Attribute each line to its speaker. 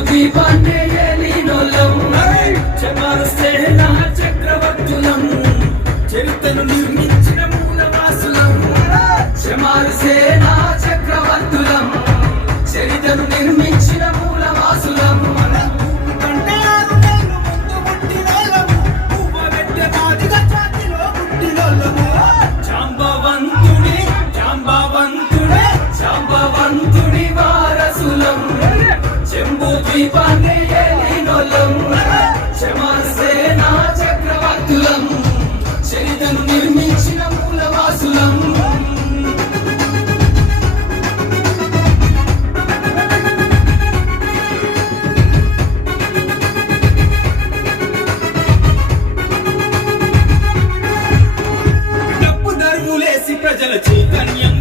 Speaker 1: Yogi Pandey. ద్వీపాన్ని ఏలినోళ్ళం క్షమాసేన చక్రవర్తులం. చరితను నిర్మించిన మూలవాసులం. ప్రజల చైతన్యం.